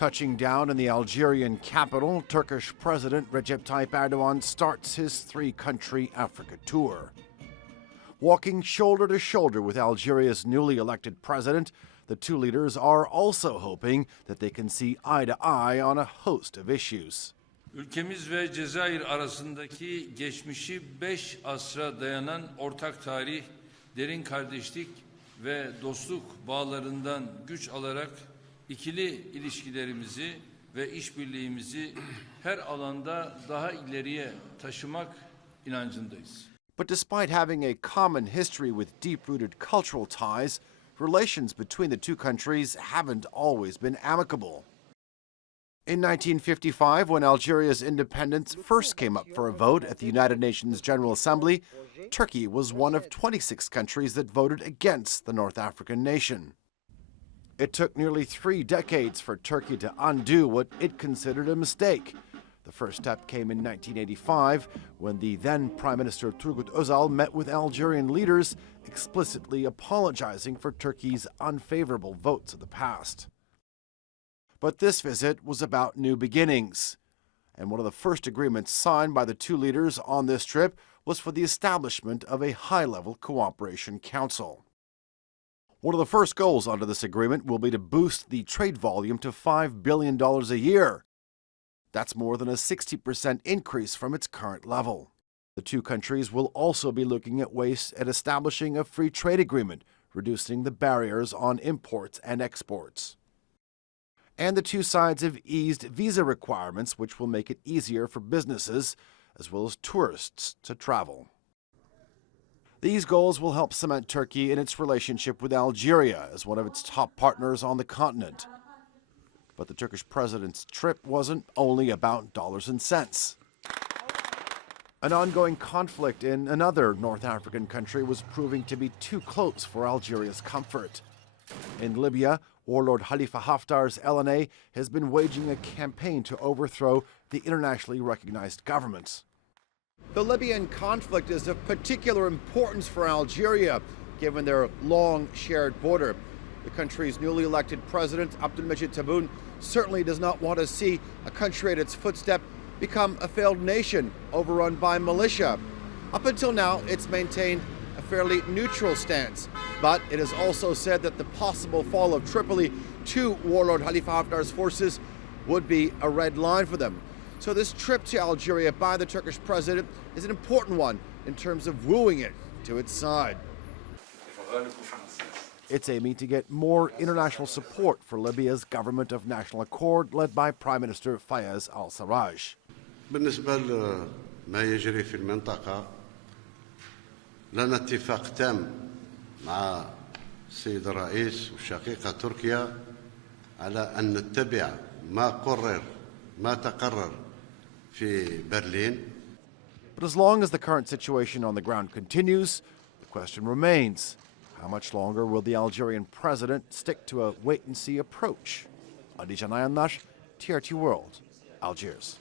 Touching down in the Algerian capital, Turkish President Recep Tayyip Erdogan starts his three-country Africa tour. Walking shoulder to shoulder with Algeria's newly elected president, the two leaders are also hoping that they can see eye to eye on a host of issues. Ülkemiz ve Cezayir arasındaki geçmişi 5 asra dayanan ortak tarih, derin kardeşlik ve dostluk bağlarından güç alarak ikili ilişkilerimizi ve işbirliğimizi her alanda daha ileriye taşımak inancındayız. But despite having a common history with deep-rooted cultural ties, relations between the two countries haven't always been amicable. In 1955, when Algeria's independence first came up for a vote at the United Nations General Assembly, Turkey was one of 26 countries that voted against the North African nation. It took nearly 3 decades for Turkey to undo what it considered a mistake. The first step came in 1985, when the then Prime Minister Turgut Özal met with Algerian leaders, explicitly apologizing for Turkey's unfavorable votes of the past. But this visit was about new beginnings. And one of the first agreements signed by the two leaders on this trip was for the establishment of a high-level cooperation council. One of the first goals under this agreement will be to boost the trade volume to $5 billion a year. That's more than a 60% increase from its current level. The two countries will also be looking at ways at establishing a free trade agreement, reducing the barriers on imports and exports. And the two sides have eased visa requirements, which will make it easier for businesses as well as tourists to travel. These goals will help cement Turkey in its relationship with Algeria as one of its top partners on the continent. But the Turkish president's trip wasn't only about dollars and cents. An ongoing conflict in another North African country was proving to be too close for Algeria's comfort. In Libya, warlord Khalifa Haftar's LNA has been waging a campaign to overthrow the internationally recognized government. The Libyan conflict is of particular importance for Algeria, given their long shared border. The country's newly elected president, Abdelmajid Tebboune, certainly does not want to see a country at its footstep become a failed nation overrun by militia. Up until now, it's maintained a fairly neutral stance, but it has also said that the possible fall of Tripoli to warlord Khalifa Haftar's forces would be a red line for them. So this trip to Algeria by the Turkish president is an important one in terms of wooing it to its side. It's aiming to get more international support for Libya's government of national accord led by Prime Minister Fayez al-Sarraj. بالنسبة لما يجري في المنطقة لنا اتفاق تام مع السيد الرئيس والشقيقة تركيا على أن نتبع ما تقرر في برلين. But as long as the current situation on the ground continues, the question remains, how much longer will the Algerian president stick to a wait-and-see approach? Alican Ayanlar, TRT World, Algiers.